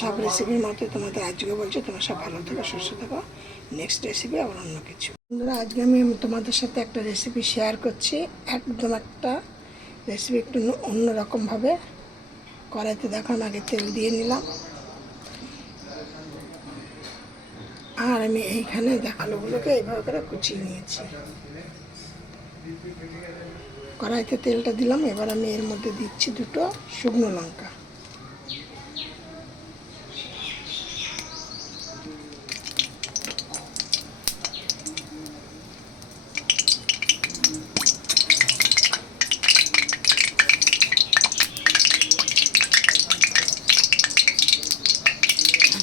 সব রেসিপির মতো তোমাদের আজকে বলছি, তোমরা সব ভালো থাকো, সুস্থ থাকো। নেক্সট রেসিপি আবার অন্য কিছু। বন্ধুরা, আজকে আমি তোমাদের সাথে একটা রেসিপি শেয়ার করছি। একদম একটা রেসিপি একটু অন্যরকমভাবে। কড়াইতে দেখো আমি আগে তেল দিয়ে নিলাম, আর আমি এইখানে দেখালোগুলোকে এইভাবে করে কুচিয়ে নিয়েছি। কড়াইতে তেলটা দিলাম, এবার আমি এর মধ্যে দিচ্ছি দুটো শুকনো লঙ্কা।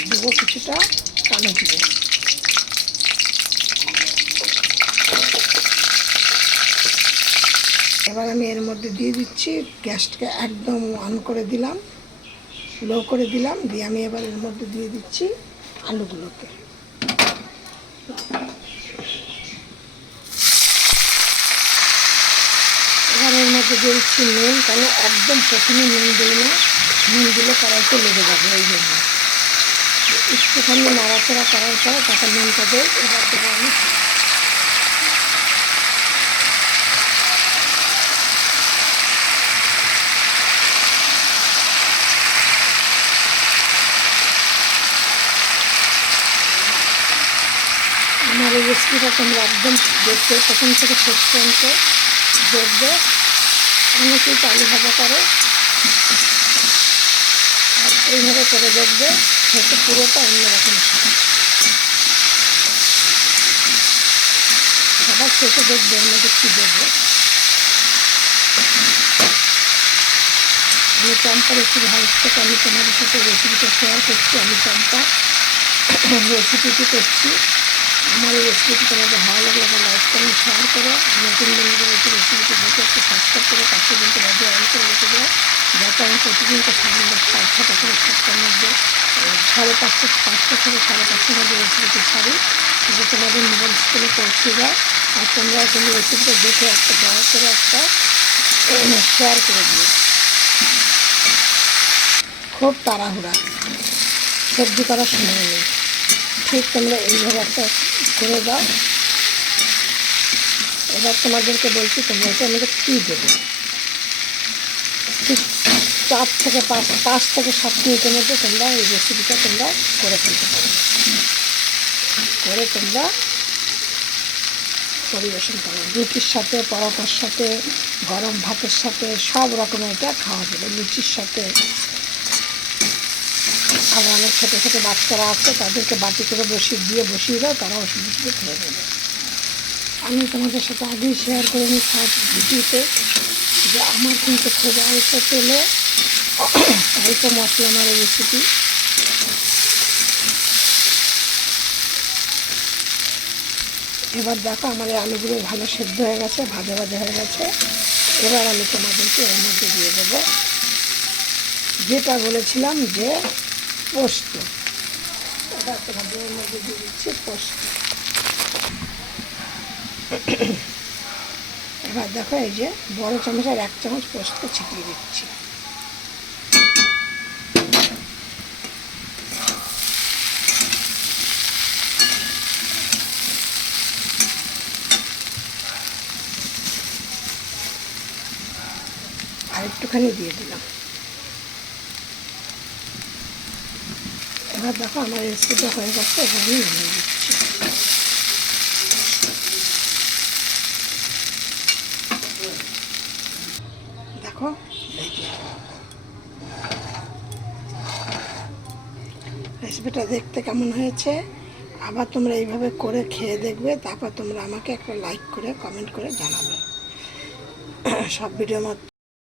দেবো কিছুটা কালো জিরে। এবার আমি এর মধ্যে দিয়ে দিচ্ছি, গ্যাসটাকে একদম অন করে দিলাম, লো করে দিলাম, দিয়ে আমি এবার এর মধ্যে দিয়ে দিচ্ছি আলুগুলোকে। এবার এর মধ্যে দিয়ে দিচ্ছি নুন, কেন একদম প্রথমে নুন দিই না, নুন দিলে কড়াইতে লেগে যাবে, ওই জন্য একটুখানি নাড়াচাড়া করার পরে তারপর নুনটা দেয়। এবার দেবো আমি আমার এই রেসিপিটা তোমরা একদম দেখবে, প্রথম থেকে শেষ পর্যন্ত দেখবে। অনেকেই আলু ভাজা করে, আর এইভাবে করে দেখবে, হয়তো পুরোটা অন্যরকম। সবার শেষে দেখবে এর মধ্যে কী দেবো। আমি চম্পা রেসিপি হাউস থেকে আমি তোমাদের সাথে রেসিপিটা শেয়ার করছি। আমি চম্পা রেসিপিটি করছি। আমার এই রেসিপিটি তোমাদের ভালো লাগলে একটা লাইক করে শেয়ার করো। নতুন বন্ধুদের এই রেসিপিটি দেখে একটু সাবস্ক্রাইব করে পাশে কিন্তু বাজে অন করে রেখে দেওয়া, যাতে আমি প্রতিদিনকে সন্ধ্যা 6টা থেকে 7টার মধ্যে 5:30 5টা থেকে 5:30টার মধ্যে রেসিপিটি ছাড়ি, যে তোমাদের মোবাইল স্কুলে পৌঁছে যায়। আর তোমরা কিন্তু রেসিপিটা দেখে একটা দয়া করে একটা শেয়ার করে দিও। খুব তাড়াহুড়া, সবজি করার সময় নেই, ঠিক তোমরা এইভাবে একটা করে দাও। এবার তোমাদেরকে বলছি তোমরা এটা আমাদের কী দেবে, ঠিক 4 থেকে 5 থেকে 7 মিনিটের মধ্যে তোমরা এই রেসিপিটা তোমরা করে ফেলতে পারবে, করে তোমরা পরিবেশন করো। রুটির সাথে, পরোটার সাথে, গরম ভাতের সাথে, সব রকমের এটা খাওয়া যাবে, লুচির সাথে। আবার অনেক ছোটো ছোটো বাচ্চারা আছে, তাদেরকে বাটি করে বসিয়ে দাও, তারাও লুচিতে খেয়ে নেবে। আমি তোমাদের সাথে আগেই শেয়ার করে নিই সব ভিডিওতে, যে আমার কিন্তু খুব অল্প তেলে অল্প মশলা আমার এই রেসিপি। এবার দেখো আমার এই আলুগুলো ভালো সেদ্ধ হয়ে গেছে, ভাজা ভাজা হয়ে গেছে। এবার আমি তোমাদেরকে এর মধ্যে দিয়ে দেবো যেটা বলেছিলাম যে পোস্ত। এবার তোমাদের এর মধ্যে দিয়ে দিচ্ছি পোস্ত। এবার দেখো এই যে বড় চামচের 1 চামচ পোস্ত ছিটিয়ে দিচ্ছি। আর একটুখানি দিয়ে দিলাম। এবার দেখো আমার রেসিপিটা হয়ে গেছে, এবার আমি নামিয়ে দিচ্ছি। দেখো রেসিপিটা দেখতে কেমন হয়েছে, আবার তোমরা এইভাবে করে খেয়ে দেখবে, তারপর তোমরা আমাকে একটা লাইক করে কমেন্ট করে জানাবে। সব ভিডিও